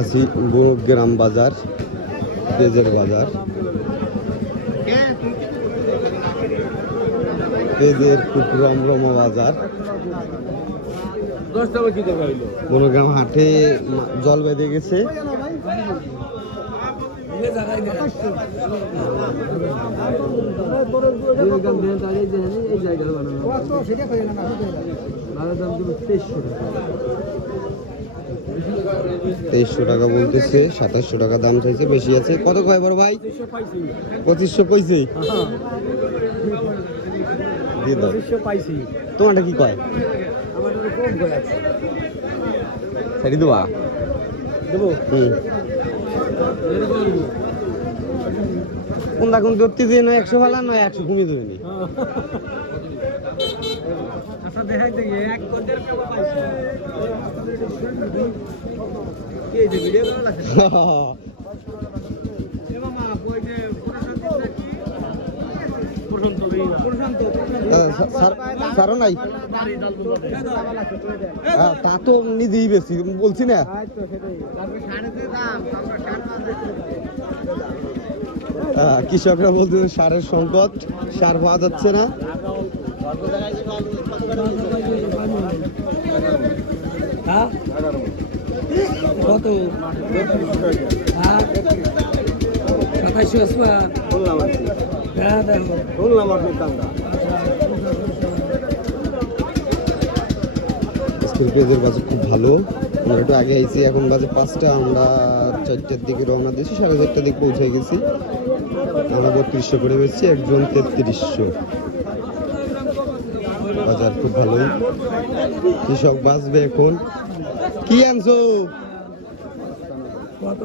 আছি গ্রাম বাজার পেজের বাজার। পেজের খুব রমরমা বাজার। বনগ্রাম হাটে জল বেঁধে গেছে। তেইশশো টাকা। বলতেছে সাতাশশো টাকা দাম চাইছে বেশি আছে। কত কয় বড় ভাই? পঁচিশশো কইছে দিয়ে দাও। পাইছি তোমারটা কি কয়? সারি দেওয়া হুম। কোন ধরতে দিয়ে নয় একশো ভালা নয় একশো কমিয়ে দেবে সারো নাই? তা তো নিজেই বেশি বলছি না। কৃষকরা বলতেছে সারের সংকট সার পাওয়া যাচ্ছে না। কত? হ্যাঁ? সাতাইশো বললাম আর কি হ্যাঁ বাজে খুব ভালো। আমরা একটু আগে আইছি, এখন বাজে পাঁচটা, আমরা চারটার দিকে রওনা দিয়েছি, সাড়ে চারটার দিকে পৌঁছে গেছি। আমরা বত্রিশশো করে বেশি একজন তেত্রিশশো। বাজার খুব ভালোই কৃষক বাঁচবে এখন। কি আনছো? কত?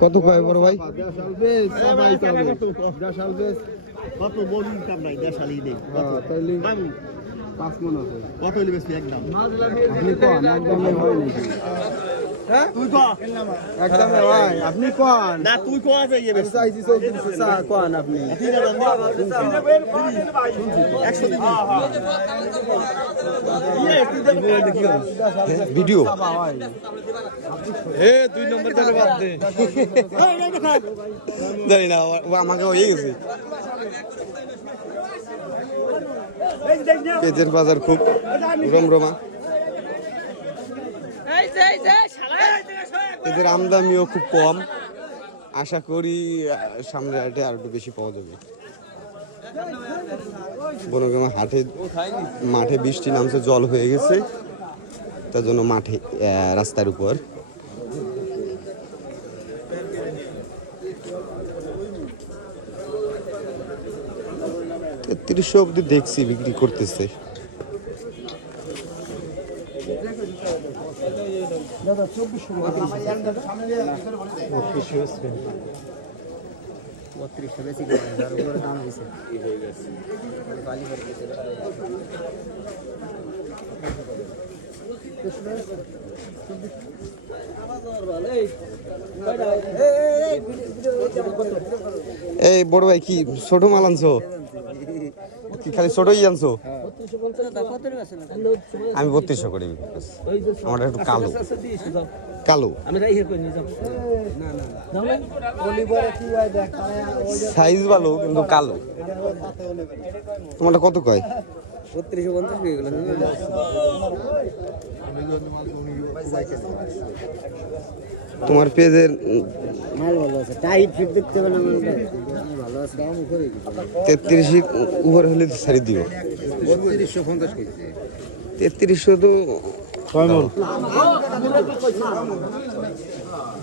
কত হ্যাঁ কয় বড় ভাই? কত বলি নাই দেশালি নেই। পাঁচ মন আছে। কত হইলে বেশি? একদম আপনি কোন? একদমে হয় নাকি? তুই ক? একদমে হয়? আপনি কোন? না তুই ক আছে ইয়ে বেশি? চাইছি চৌত্রিশশো চা কোন আপনি? একশো দিবি? ভিডিও। এ দুই নম্বর ধরে বাদ দে। জানি না ও আমাকে হয়ে গেছে। পেঁচের বাজার খুব রমরমা। এদের আমদানিও খুব কম। আশা করি সামনে হাটে আর একটু বেশি পাওয়া যাবে। বনগ্রামে হাটে মাঠে বৃষ্টি নামছে, জল হয়ে গেছে। তার জন্য মাঠে রাস্তার উপর। তেত্রিশশো অব্দি দেখছি বিক্রি করতেছে। এই বড় ভাই কি ছোট মাল আনছো? কি খালি ছোটই আনছো আমি বত্রিশশো করে আমার একটু কালো। কালো। না না দাও সাইজ ভালো কিন্তু কালো। তোমারটা কত কয়? বত্রিশশো পঞ্চাশ হয়ে তোমার পেজের মাল ভালো আছে। টাইট ফিট দেখতে পেলাম ভালো আছে। দাম উপরে তেত্রিশ উপরে হলে পঞ্চাশ কেজি তেত্রিশশো তো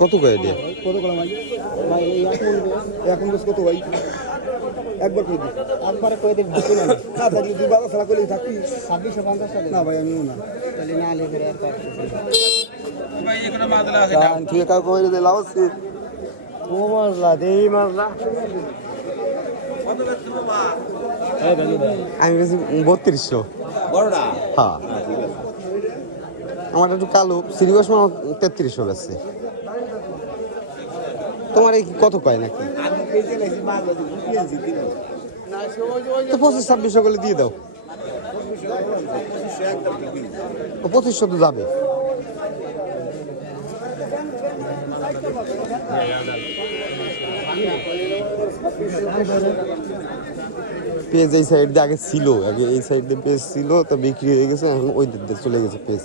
কত কয় দিয়ে? কত কলা ভাই? ভাই এই এখন এখন বেশ কত ভাই? একবার কই দিই একবার কই দিই ভাবছি না না থাকলে দুই বার খেলা করলে থাকবি ছাব্বিশশো পঞ্চাশ টাকা। না ভাই আমি না। তাহলে না লেগে আর ঠিক আছে কই ও দেই আমি বেশি বত্রিশশো। বড়টা হ্যাঁ। আমার একটু কালো। সিরিয়াস আমার তেত্রিশশো বেশি তোমার এই কত কয় নাকি? তো পঁচিশ ছাব্বিশশো করে দিয়ে দাও। তো পঁচিশশো তো যাবে। পেজ এই সাইড দিয়ে আগে ছিল। আগে এই সাইড দিয়ে পেজ ছিল, তো বিক্রি হয়ে গেছে, এখন ওই দিক দিয়ে চলে গেছে পেজ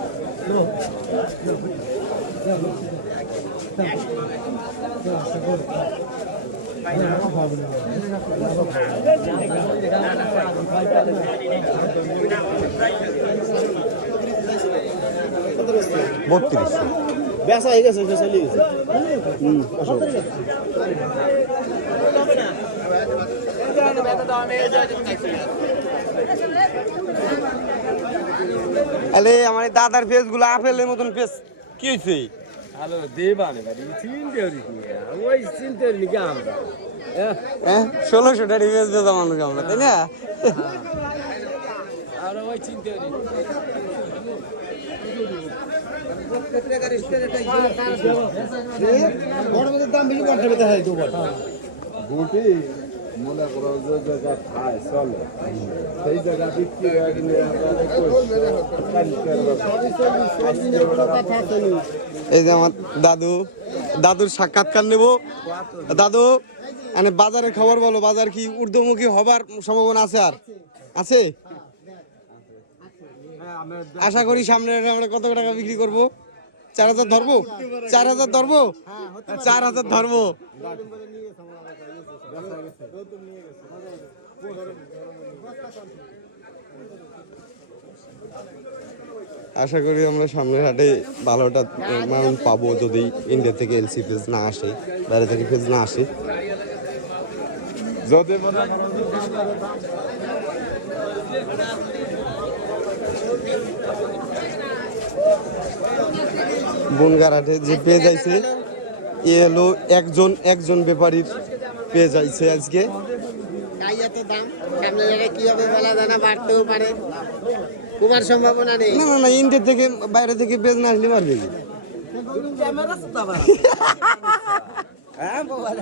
বত্রিশশো বেসা হয়ে গেছে হয়ে গেছে। আরে আমার এই দাদার পেজগুলো আপেলের মতন পেজ কি হয়েছে হ্যালো দেবানে বাড়ি চিনতে পারিস ওই চিনতে পারিনি কি আমরা? হ্যাঁ? ষোলোশো টাকা পেজ বেচা মানুষ আমরা তাই না? আমরা ওই চিনতে দাম বেশি গুটি মনে করো যে জায়গা খায়, চলে। সেই জায়গা বিক্রি এই যে আমার দাদু, দাদুর সাক্ষাৎকার নেব। দাদু মানে বাজারের খবর বলো, বাজার কি ঊর্ধ্বমুখী হবার সম্ভাবনা আছে আর? আছে? আশা করি সামনে আমরা কত টাকা বিক্রি করব? চার হাজার ধরবো? চার হাজার ধরবো? চার হাজার ধরবো? আশা করি আমরা সামনের হাটে ভালোটা মাউন্ট পাবো যদি ইন্ডিয়া থেকে এলসি ফেজ না আসে বাইরে থেকে পেজ না আসে। যদি বনগার হাটে যে পেজ আইছে এ হলো একজন একজন ব্যাপারীর পেজ আইছে আজকে। না বাড়তেও পারে কুমার সম্ভাবনা নেই। না না ইন্ডিয়া থেকে বাইরে থেকে পেজ না আসলে কি? হ্যাঁ মোবাইল